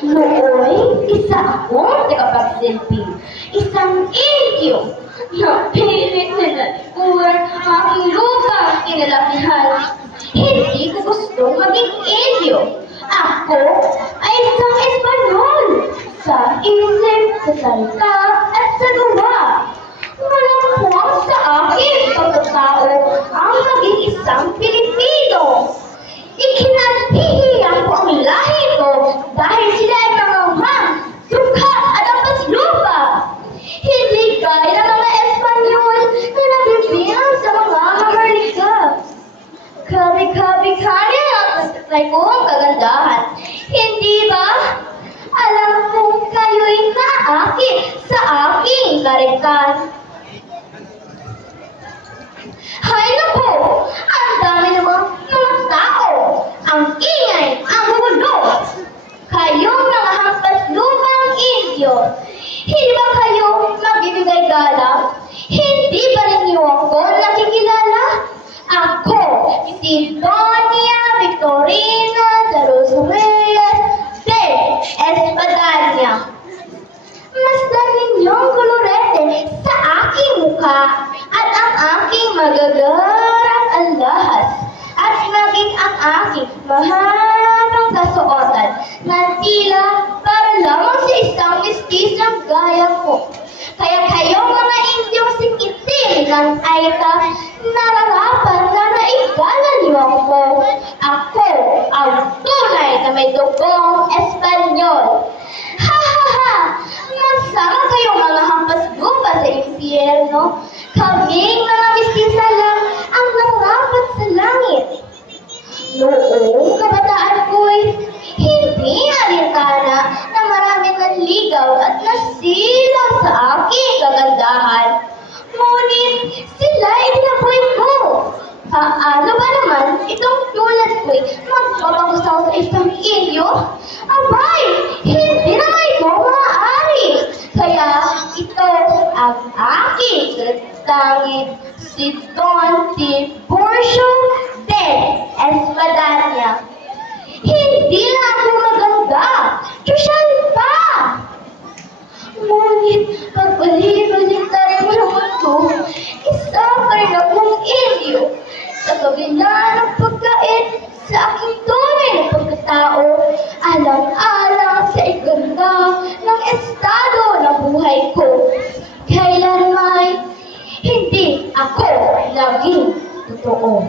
Nooy, isa akong tagapagsilbi. Isang Indio na pilit na nalikuran aking lupa kinalakihan. Hindi ko gustong maging Indio. Ako ay isang Espanyol sa isip, sa salita at sa gawa. Malamang sa akin pagkatao ang maging isang Pilipino. Ikinatihiyang ko ang lahi ko dahil sila ay mga ham, dukha at ampas lupa. Hindi gaya ng mga Espanyol na nabibilang sa mga maharlika. Kabi-kabi-kani ang natatay ko ang kagandahan. Hindi ba? Alam kong kayo'y naakit sa aking karikan. Hay naku! Ang dami namang mga tao! Ang ingay! Ang gulo! Kayong mga hampas lupang Indio, hindi ba kayo magbibigay galang? Hindi ba rin niyo ako nakikilala? Ako, si Doña Victorina de los Reyes de Espadaña. Masdan ninyong kolorete sa aking mukha at ang aking magagarang alahas at maging ang aking mahabang kasuotan na tila para lamang sa isang mistisang gaya ko. Kaya kayong mga Indyong sikitin ng Aita, nararapat na naigalan niyo ako. Ako ang tunay na may dugong Espanyol. Ha ha ha! Magsama kayong mga hampas lupa sa impyerno. Kaming mga mistisa lang ang narapat sa langit. Noong kabataan ko'y hindi alintana na maraming nanligaw at nasilaw sa aking kagandahan. Ngunit sila'y tinaboy ko. Paano ba naman itong tulad ko'y magpapagusaw sa isang Indio? Abay, hindi naman ito maaari. Kaya ito ang aking tangit, si Don Tiburcio de Espadaña. Hindi na ako maganda, sosyal pa. Ngunit pagbalik-balik tayo ng mundo, isa pa rin akong Indio. Sa kabila ng pagkait sa aking tunay na pagkatao, alang-alang sa iganda ng estado ng buhay ko. Kailanman, hindi ako naging totoo.